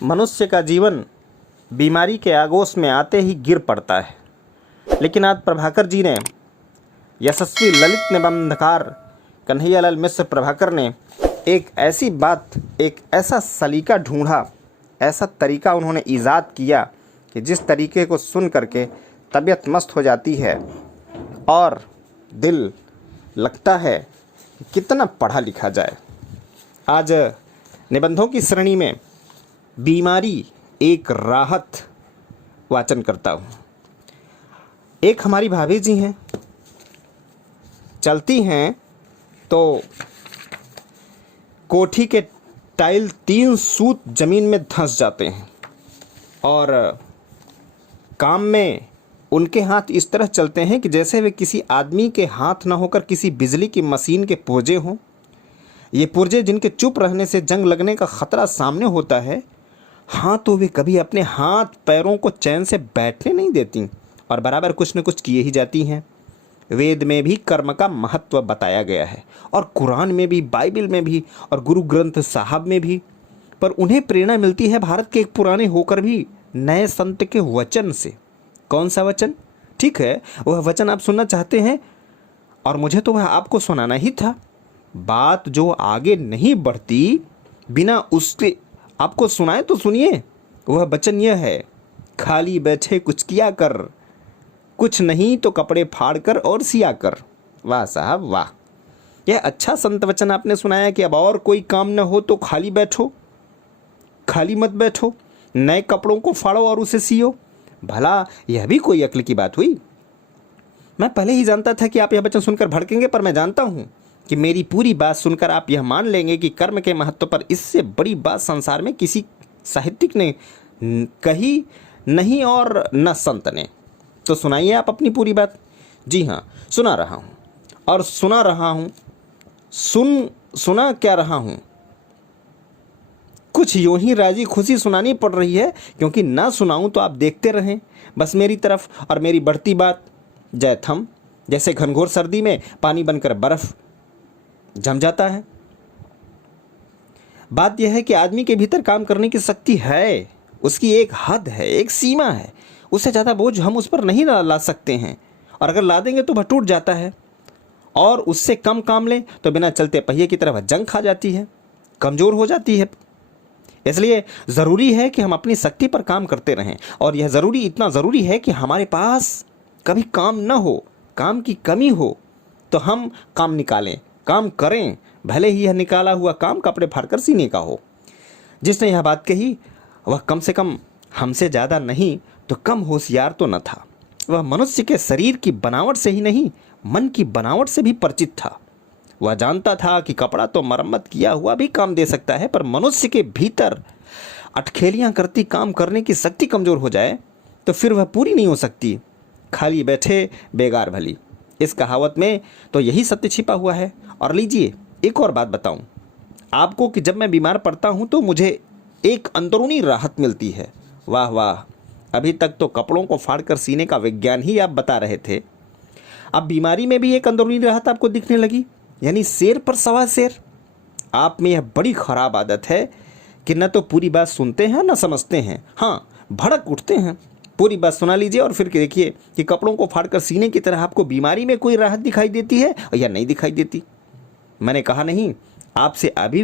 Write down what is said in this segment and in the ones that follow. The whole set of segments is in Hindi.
मनुष्य का जीवन बीमारी के आगोश में आते ही गिर पड़ता है। लेकिन आज प्रभाकर जी ने, यशस्वी ललित निबंधकार कन्हैयालाल मिश्र प्रभाकर ने एक ऐसी बात, एक ऐसा सलीका ढूंढा, ऐसा तरीका उन्होंने ईजाद किया कि जिस तरीके को सुन करके तबीयत मस्त हो जाती है और दिल लगता है कि कितना पढ़ा लिखा जाए। आज निबंधों की श्रेणी में बीमारी एक राहत वाचन करता हूँ। एक हमारी भाभी जी हैं, चलती हैं तो कोठी के टाइल 3 सूत ज़मीन में धंस जाते हैं और काम में उनके हाथ इस तरह चलते हैं कि जैसे वे किसी आदमी के हाथ न होकर किसी बिजली की मशीन के पुर्जे हों। ये पुर्जे जिनके चुप रहने से जंग लगने का ख़तरा सामने होता है, हाँ तो वे कभी अपने हाथ पैरों को चैन से बैठने नहीं देती और बराबर कुछ न कुछ किए ही जाती हैं। वेद में भी कर्म का महत्व बताया गया है और कुरान में भी, बाइबल में भी और गुरु ग्रंथ साहब में भी। पर उन्हें प्रेरणा मिलती है भारत के एक पुराने होकर भी नए संत के वचन से। कौन सा वचन? ठीक है, वह वचन आप सुनना चाहते हैं और मुझे तो वह आपको सुनाना ही था। बात जो आगे नहीं बढ़ती बिना उसके आपको सुनाए तो सुनिए। वह वचन यह है, खाली बैठे कुछ किया कर, कुछ नहीं तो कपड़े फाड़ कर और सिया कर। वाह साहब वाह, यह अच्छा संत वचन आपने सुनाया कि अब और कोई काम न हो तो खाली बैठो, खाली मत बैठो, नए कपड़ों को फाड़ो और उसे सियो। भला यह भी कोई अक्ल की बात हुई? मैं पहले ही जानता था कि आप यह वचन सुनकर भड़केंगे, पर मैं जानता हूँ कि मेरी पूरी बात सुनकर आप यह मान लेंगे कि कर्म के महत्व पर इससे बड़ी बात संसार में किसी साहित्यिक ने कही नहीं और न संत ने। तो सुनाइए आप अपनी पूरी बात। जी हाँ, सुना रहा हूँ और सुना रहा हूँ। सुना क्या रहा हूँ, कुछ यूं ही राजी खुशी सुनानी पड़ रही है, क्योंकि ना सुनाऊं तो आप देखते रहें बस मेरी तरफ और मेरी बढ़ती बात जय थम, जैसे घनघोर सर्दी में पानी बनकर बर्फ जम जाता है। बात यह है कि आदमी के भीतर काम करने की शक्ति है, उसकी एक हद है, एक सीमा है। उससे ज़्यादा बोझ हम उस पर नहीं ला सकते हैं और अगर ला देंगे तो वह टूट जाता है और उससे कम काम लें तो बिना चलते पहिए की तरह जंग खा जाती है, कमज़ोर हो जाती है। इसलिए ज़रूरी है कि हम अपनी शक्ति पर काम करते रहें और यह ज़रूरी, इतना ज़रूरी है कि हमारे पास कभी काम न हो, काम की कमी हो तो हम काम निकालें, काम करें, भले ही यह निकाला हुआ काम कपड़े फाड़कर सीने का हो। जिसने यह बात कही वह कम से कम हमसे ज़्यादा नहीं तो कम होशियार तो न था। वह मनुष्य के शरीर की बनावट से ही नहीं, मन की बनावट से भी परिचित था। वह जानता था कि कपड़ा तो मरम्मत किया हुआ भी काम दे सकता है, पर मनुष्य के भीतर अटखेलियाँ करती काम करने की शक्ति कमज़ोर हो जाए तो फिर वह पूरी नहीं हो सकती। खाली बैठे बेगार भली, इस कहावत में तो यही सत्य छिपा हुआ है। और लीजिए एक और बात बताऊं आपको कि जब मैं बीमार पड़ता हूं तो मुझे एक अंदरूनी राहत मिलती है। वाह वाह, अभी तक तो कपड़ों को फाड़कर सीने का विज्ञान ही आप बता रहे थे, अब बीमारी में भी एक अंदरूनी राहत आपको दिखने लगी, यानी शेर पर सवा शेर। आप में यह बड़ी ख़राब आदत है कि न तो पूरी बात सुनते हैं न समझते हैं, हाँ भड़क उठते हैं। पूरी बात सुना लीजिए और फिर देखिए कि कपड़ों को फाड़कर सीने की तरह आपको बीमारी में कोई राहत दिखाई देती है या नहीं दिखाई देती। मैंने कहा नहीं आपसे अभी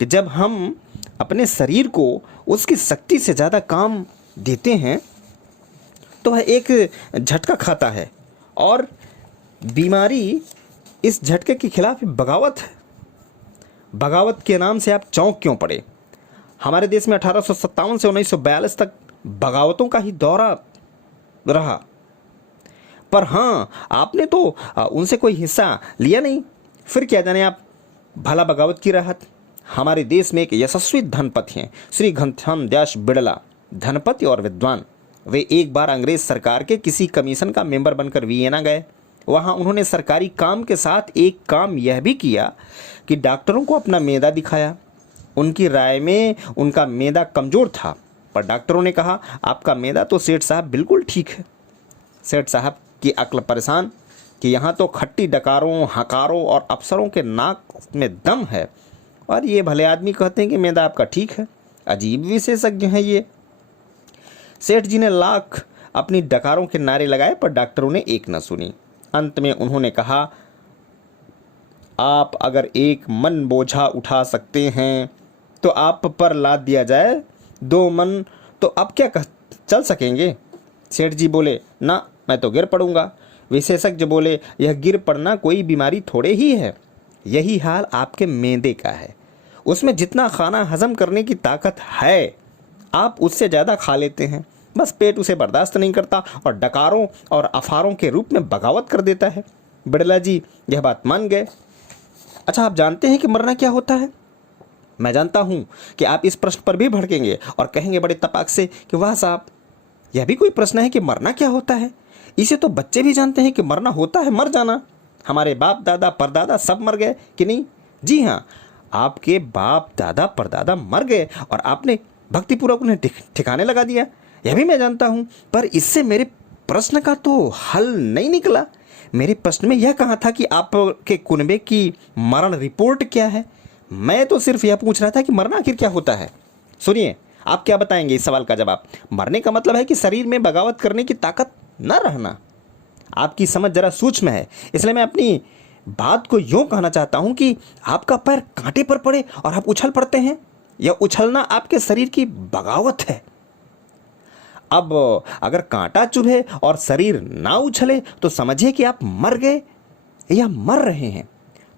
कि जब हम अपने शरीर को उसकी शक्ति से ज़्यादा काम देते हैं तो वह एक झटका खाता है और बीमारी इस झटके के खिलाफ बगावत है। बगावत के नाम से आप चौंक क्यों पड़े? हमारे देश में 1857 से 1942 तक बगावतों का ही दौरा रहा, पर हाँ आपने तो उनसे कोई हिस्सा लिया नहीं। फिर क्या जाने आप भला बगावत की राहत। हमारे देश में एक यशस्वी धनपति हैं, श्री घनश्याम दास बिड़ला, धनपति और विद्वान। वे एक बार अंग्रेज सरकार के किसी कमीशन का मेंबर बनकर वियना गए। वहाँ उन्होंने सरकारी काम के साथ एक काम यह भी किया कि डॉक्टरों को अपना मैदा दिखाया। उनकी राय में उनका मैदा कमज़ोर था, पर डॉक्टरों ने कहा आपका मैदा तो सेठ साहब बिल्कुल ठीक है। सेठ साहब की अक्ल परेशान कि यहाँ तो खट्टी डकारों, हकारों और अफसरों के नाक में दम है और ये भले आदमी कहते हैं कि मैदा आपका ठीक है। अजीब विशेषज्ञ हैं ये। सेठ जी ने लाख अपनी डकारों के नारे लगाए पर डॉक्टरों ने एक न सुनी। अंत में उन्होंने कहा, आप अगर एक मन बोझा उठा सकते हैं तो आप पर लाद दिया जाए 2 मन तो अब क्या चल सकेंगे। सेठ जी बोले, ना, मैं तो गिर पड़ूंगा। विशेषज्ञ बोले, यह गिर पड़ना कोई बीमारी थोड़े ही है, यही हाल आपके मैदे का है। उसमें जितना खाना हजम करने की ताकत है आप उससे ज़्यादा खा लेते हैं, बस पेट उसे बर्दाश्त नहीं करता और डकारों और अफारों के रूप में बगावत कर देता है। बिड़ला जी यह बात मान गए। अच्छा, आप जानते हैं कि मरना क्या होता है? मैं जानता हूँ कि आप इस प्रश्न पर भी भड़केंगे और कहेंगे बड़े तपाक से कि वाह साहब, यह भी कोई प्रश्न है कि मरना क्या होता है? इसे तो बच्चे भी जानते हैं कि मरना होता है मर जाना। हमारे बाप दादा परदादा सब मर गए कि नहीं? जी हाँ, आपके बाप दादा परदादा मर गए और आपने भक्तिपूर्वक उन्हें ठिकाने लगा दिया, यह भी मैं जानता हूँ। पर इससे मेरे प्रश्न का तो हल नहीं निकला। मेरे प्रश्न में यह कहा था कि आपके कुनबे की मरण रिपोर्ट क्या है। मैं तो सिर्फ यह पूछ रहा था कि मरना आखिर क्या होता है। सुनिए, आप क्या बताएंगे इस सवाल का जवाब। मरने का मतलब है कि शरीर में बगावत करने की ताकत न रहना। आपकी समझ जरा सूक्ष्म है, इसलिए मैं अपनी बात को यूं कहना चाहता हूं कि आपका पैर कांटे पर पड़े और आप उछल पड़ते हैं। यह उछलना आपके शरीर की बगावत है। अब अगर कांटा चुभे और शरीर ना उछले तो समझिए कि आप मर गए या मर रहे हैं।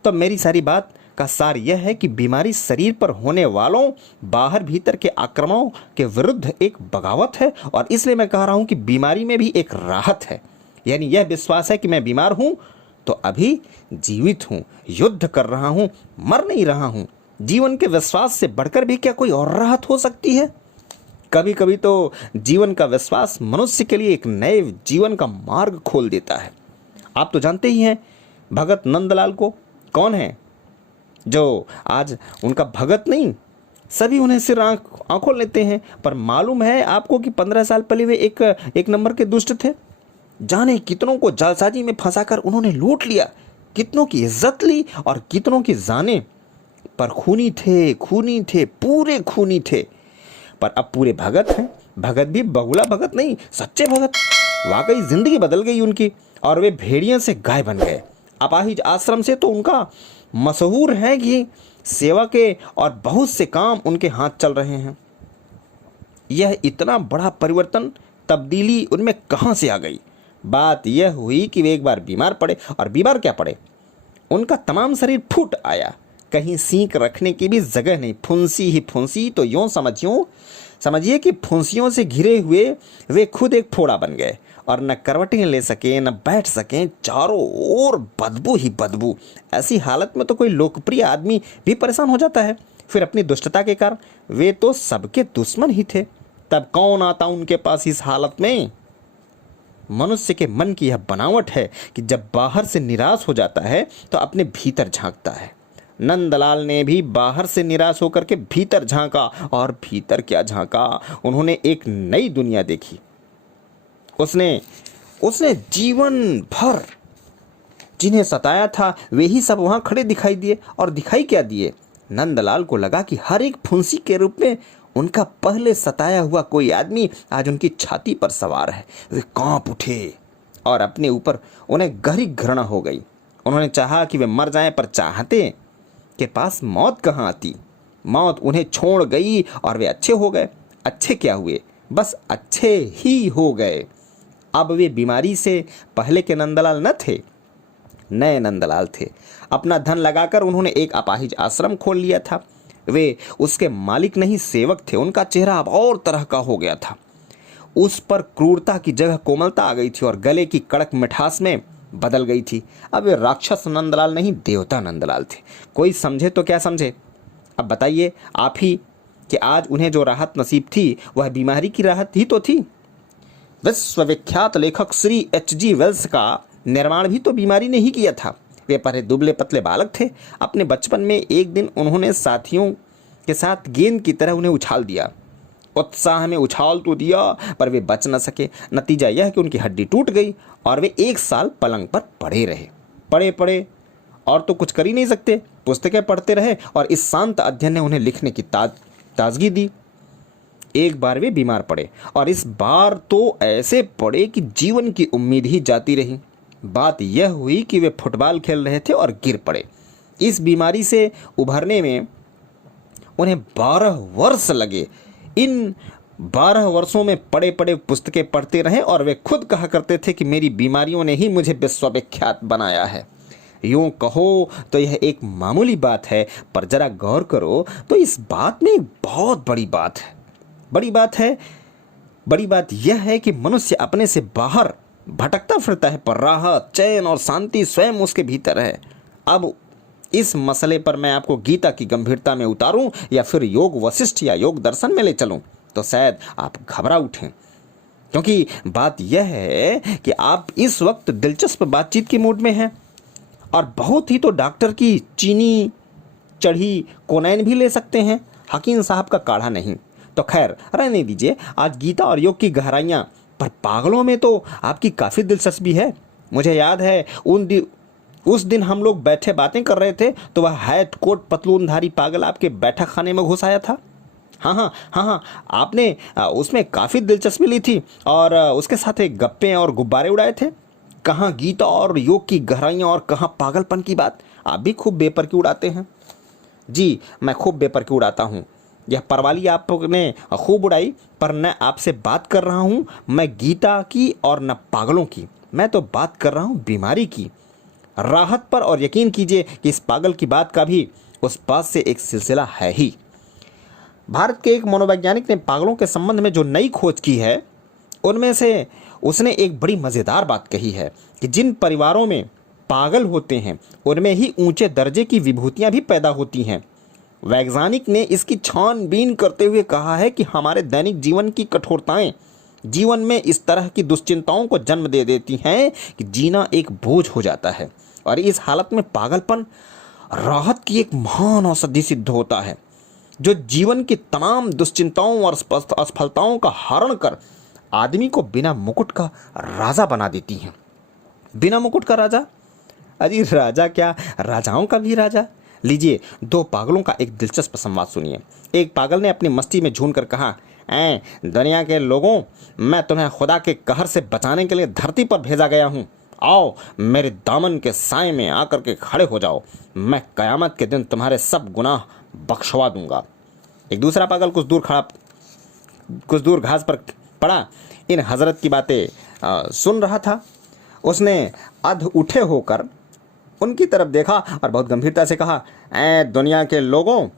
तो मेरी सारी बात का सार यह है कि बीमारी शरीर पर होने वालों बाहर भीतर के आक्रमणों के विरुद्ध एक बगावत है और इसलिए मैं कह रहा हूं कि बीमारी में भी एक राहत है। यानी यह विश्वास है कि मैं बीमार हूं तो अभी जीवित हूं, युद्ध कर रहा हूं, मर नहीं रहा हूं। जीवन के विश्वास से बढ़कर भी क्या कोई और राहत हो सकती है? कभी कभी तो जीवन का विश्वास मनुष्य के लिए एक नए जीवन का मार्ग खोल देता है। आप तो जानते ही हैं भगत नंदलाल को। कौन है जो आज उनका भगत नहीं? सभी उन्हें सिर आंखों लेते हैं, पर मालूम है आपको कि 15 साल पहले वे एक नंबर के दुष्ट थे। जाने कितनों को जालसाजी में फंसाकर उन्होंने लूट लिया, कितनों की इज्जत ली और कितनों की जाने। पर खूनी थे, पूरे खूनी थे। पर अब पूरे भगत हैं। भगत भी बहुला भगत नहीं, सच्चे भगत। वाकई जिंदगी बदल गई उनकी और वे भेड़ियों से गाय बन गए। अपाहिज आश्रम से तो उनका मशहूर है कि सेवा के और बहुत से काम उनके हाथ चल रहे हैं। यह इतना बड़ा परिवर्तन, तब्दीली उनमें कहाँ से आ गई? बात यह हुई कि वे एक बार बीमार पड़े और बीमार क्या पड़े, उनका तमाम शरीर फूट आया। कहीं सींक रखने की भी जगह नहीं, फुंसी ही फुंसी। तो यूँ समझिए कि फुंसियों से घिरे हुए वे खुद एक फोड़ा बन गए और न करवटें ले सके न बैठ सकें, चारों ओर बदबू ही बदबू। ऐसी हालत में तो कोई लोकप्रिय आदमी भी परेशान हो जाता है। फिर अपनी दुष्टता के कारण वे तो सबके दुश्मन ही थे। तब कौन आता उनके पास इस हालत में? मनुष्य के मन की यह बनावट है कि जब बाहर से निराश हो जाता है तो अपने भीतर झांकता है। नंदलाल ने भी बाहर से निराश होकर के भीतर झांका और भीतर क्या झांका, उन्होंने एक नई दुनिया देखी। उसने जीवन भर जिन्हें सताया था वे ही सब वहां खड़े दिखाई दिए। और दिखाई क्या दिए? नंदलाल को लगा कि हर एक फुंसी के रूप में उनका पहले सताया हुआ कोई आदमी आज उनकी छाती पर सवार है। वे कांप उठे और अपने ऊपर उन्हें गहरी घृणा हो गई। उन्होंने चाहा कि वे मर जाएं, पर चाहते के पास मौत कहाँ आती। मौत उन्हें छोड़ गई और वे अच्छे हो गए। अच्छे क्या हुए? बस अच्छे ही हो गए। अब वे बीमारी से पहले के नंदलाल न थे, नए नंदलाल थे। अपना धन लगाकर उन्होंने एक अपाहिज आश्रम खोल लिया था। वे उसके मालिक नहीं, सेवक थे। उनका चेहरा अब और तरह का हो गया था। उस पर क्रूरता की जगह कोमलता आ गई थी और गले की कड़क मिठास में बदल गई थी। अब वे राक्षस नंदलाल नहीं, देवता नंदलाल थे। कोई समझे तो क्या समझे। अब बताइए आप ही कि आज उन्हें जो राहत नसीब थी वह बीमारी की राहत ही तो थी। विश्वविख्यात लेखक श्री H.G. वेल्स का निर्माण भी तो बीमारी ने ही किया था। वे पहले दुबले पतले बालक थे। अपने बचपन में एक दिन उन्होंने साथियों के साथ गेंद की तरह उन्हें उछाल दिया। उत्साह में उछाल तो दिया पर वे बच न सके। नतीजा यह कि उनकी हड्डी टूट गई और वे 1 साल पलंग पर पड़े रहे। पड़े और तो कुछ कर ही नहीं सकते। पुस्तकें पढ़ते रहे और इस शांत अध्ययन ने उन्हें लिखने की ताजगी दी। एक बार वे बीमार पड़े और इस बार तो ऐसे पड़े कि जीवन की उम्मीद ही जाती रही। बात यह हुई कि वे फुटबॉल खेल रहे थे और गिर पड़े। इस बीमारी से उभरने में उन्हें 12 वर्ष लगे। इन 12 वर्षों में पड़े पड़े पुस्तकें पढ़ते रहे और वे खुद कहा करते थे कि मेरी बीमारियों ने ही मुझे विश्वविख्यात बनाया है। यूं कहो तो यह एक मामूली बात है, पर जरा गौर करो तो इस बात में बहुत बड़ी बात है। बड़ी बात यह है कि मनुष्य अपने से बाहर भटकता फिरता है, पर राहत, चैन और शांति स्वयं उसके भीतर है। अब इस मसले पर मैं आपको गीता की गंभीरता में उतारूं या फिर योग वशिष्ठ या योग दर्शन में ले चलूं तो शायद आप घबरा उठें, क्योंकि बात यह है कि आप इस वक्त दिलचस्प बातचीत के मूड में हैं और बहुत ही तो डॉक्टर की चीनी चढ़ी कोनैन भी ले सकते हैं, हकीम साहब का काढ़ा नहीं। तो खैर रहने दीजिए, आज गीता और योग की गहराइयाँ, पर पागलों में तो आपकी काफ़ी दिलचस्पी है। मुझे याद है उस दिन हम लोग बैठे बातें कर रहे थे तो वह हैट कोट पतलूनधारी पागल आपके बैठक खाने में घुस आया था। हाँ, आपने उसमें काफ़ी दिलचस्पी ली थी और उसके साथ एक गप्पे और गुब्बारे उड़ाए थे। कहाँ गीता और योग की गहराइयाँ और कहाँ पागलपन की बात। आप भी खूब बेपर की उड़ाते हैं। जी, मैं खूब बेपर की उड़ाता हूँ। यह परवाली आपने खूब उड़ाई, पर न आपसे बात कर रहा हूँ मैं गीता की और न पागलों की। मैं तो बात कर रहा हूँ बीमारी की, राहत पर। और यकीन कीजिए कि इस पागल की बात का भी उस बात से एक सिलसिला है ही। भारत के एक मनोवैज्ञानिक ने पागलों के संबंध में जो नई खोज की है उनमें से उसने एक बड़ी मज़ेदार बात कही है कि जिन परिवारों में पागल होते हैं उनमें ही ऊंचे दर्जे की विभूतियां भी पैदा होती हैं। वैज्ञानिक ने इसकी छानबीन करते हुए कहा है कि हमारे दैनिक जीवन की कठोरताएं जीवन में इस तरह की दुश्चिंताओं को जन्म दे देती हैं कि जीना एक बोझ हो जाता है, और इस हालत में पागलपन राहत की एक महान औषधि सिद्ध होता है, जो जीवन की तमाम दुश्चिंताओं और असफलताओं का हरण कर आदमी को बिना मुकुट का राजा बना देती हैं। बिना मुकुट का राजा? अरे राजा क्या, राजाओं का भी राजा। लीजिए, दो पागलों का एक दिलचस्प संवाद सुनिए। एक पागल ने अपनी मस्ती में झूम कर कहा, दुनिया के लोगों, मैं तुम्हें खुदा के कहर से बचाने के लिए धरती पर भेजा गया हूँ। आओ मेरे दामन के साए में आकर के खड़े हो जाओ, मैं कयामत के दिन तुम्हारे सब गुनाह बख्शवा दूंगा। एक दूसरा पागल कुछ दूर घास पर पड़ा इन हजरत की बातें सुन रहा था। उसने अध उठे होकर उनकी तरफ देखा और बहुत गंभीरता से कहा, दुनिया के लोगों,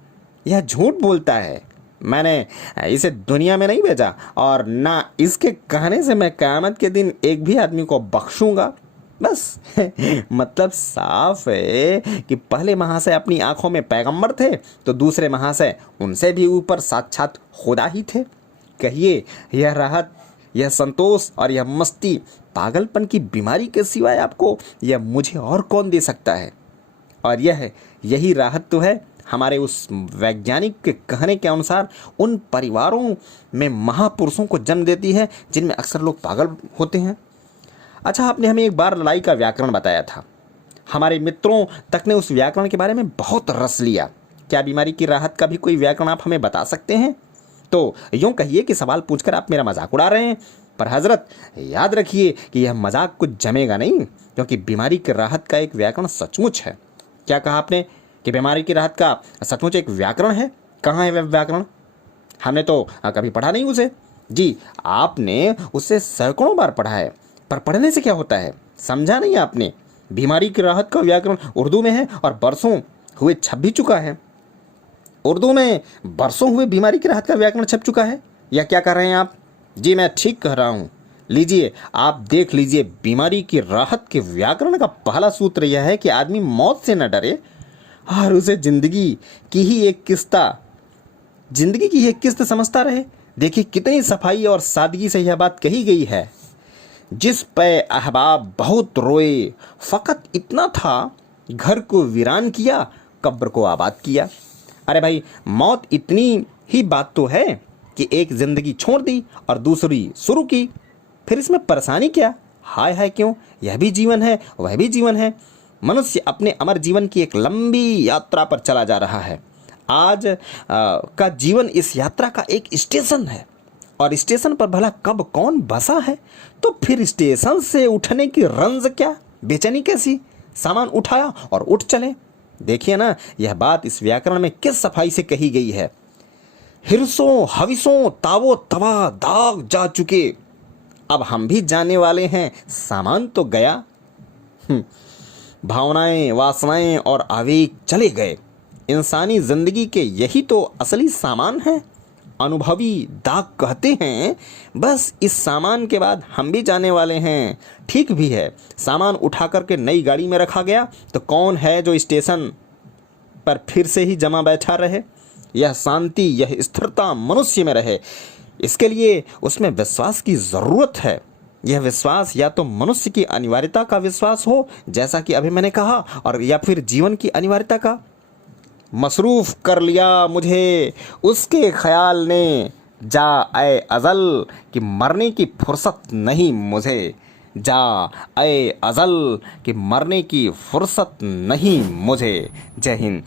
यह झूठ बोलता है। मैंने इसे दुनिया में नहीं भेजा और ना इसके कहने से मैं क़यामत के दिन एक भी आदमी को बख्शूंगा। बस मतलब साफ है कि पहले महाशय अपनी आंखों में पैगंबर थे तो दूसरे महाशय उनसे भी ऊपर साक्षात खुदा ही थे। कहिए, यह राहत, यह संतोष और यह मस्ती पागलपन की बीमारी के सिवाय आपको यह मुझे और कौन दे सकता है? और यही राहत तो है हमारे उस वैज्ञानिक के कहने के अनुसार उन परिवारों में महापुरुषों को जन्म देती है जिनमें अक्सर लोग पागल होते हैं। अच्छा, आपने हमें एक बार लड़ाई का व्याकरण बताया था। हमारे मित्रों तक ने उस व्याकरण के बारे में बहुत रस लिया। क्या बीमारी की राहत का भी कोई व्याकरण आप हमें बता सकते हैं? तो यूँ कहिए कि सवाल पूछकर आप मेरा मजाक उड़ा रहे हैं, पर हजरत याद रखिए कि यह मजाक कुछ जमेगा नहीं, क्योंकि बीमारी की राहत का एक व्याकरण सचमुच है। क्या कहा आपने कि बीमारी की राहत का सचमुच एक व्याकरण है? कहाँ है वह व्याकरण? हमने तो कभी पढ़ा नहीं उसे। जी, आपने उसे सैकड़ों बार पढ़ा है, पर पढ़ने से क्या होता है, समझा नहीं आपने। बीमारी की राहत का व्याकरण उर्दू में है और बरसों हुए छप भी चुका है। उर्दू में बरसों हुए बीमारी की राहत का व्याकरण छप चुका है, या क्या कह रहे हैं आप? जी, मैं ठीक कह रहा हूँ। लीजिए, आप देख लीजिए, बीमारी की राहत के व्याकरण का पहला सूत्र यह है कि आदमी मौत से न डरे और उसे जिंदगी की ही एक किस्त समझता रहे। देखिए कितनी सफाई और सादगी से यह बात कही गई है। जिस पे अहबाब बहुत रोए, फ़कत इतना था, घर को वीरान किया, कब्र को आबाद किया। अरे भाई, मौत इतनी ही बात तो है कि एक ज़िंदगी छोड़ दी और दूसरी शुरू की, फिर इसमें परेशानी क्या? हाय हाय क्यों? यह भी जीवन है, वह भी जीवन है। मनुष्य अपने अमर जीवन की एक लंबी यात्रा पर चला जा रहा है। आज का जीवन इस यात्रा का एक स्टेशन है, और स्टेशन पर भला कब कौन बसा है, तो फिर स्टेशन से उठने की रंज क्या, बेचैनी कैसी, सामान उठाया और उठ चले। देखिए ना, यह बात इस व्याकरण में किस सफाई से कही गई है। हिरसों हविसों तावो तवा दाग जा चुके, अब हम भी जाने वाले हैं, सामान तो गया। भावनाएं, वासनाएं और आवेग चले गए। इंसानी जिंदगी के यही तो असली सामान है। अनुभवी दाग कहते हैं, बस इस सामान के बाद हम भी जाने वाले हैं। ठीक भी है, सामान उठा करके नई गाड़ी में रखा गया तो कौन है जो स्टेशन पर फिर से ही जमा बैठा रहे। यह शांति, यह स्थिरता मनुष्य में रहे, इसके लिए उसमें विश्वास की ज़रूरत है। यह विश्वास या तो मनुष्य की अनिवार्यता का विश्वास हो, जैसा कि अभी मैंने कहा, और या फिर जीवन की अनिवार्यता का। मसरूफ़ कर लिया मुझे उसके ख्याल ने, जा ए अज़ल कि मरने की फुर्सत नहीं मुझे, जा ए अज़ल कि मरने की फुर्सत नहीं मुझे। जय हिंद।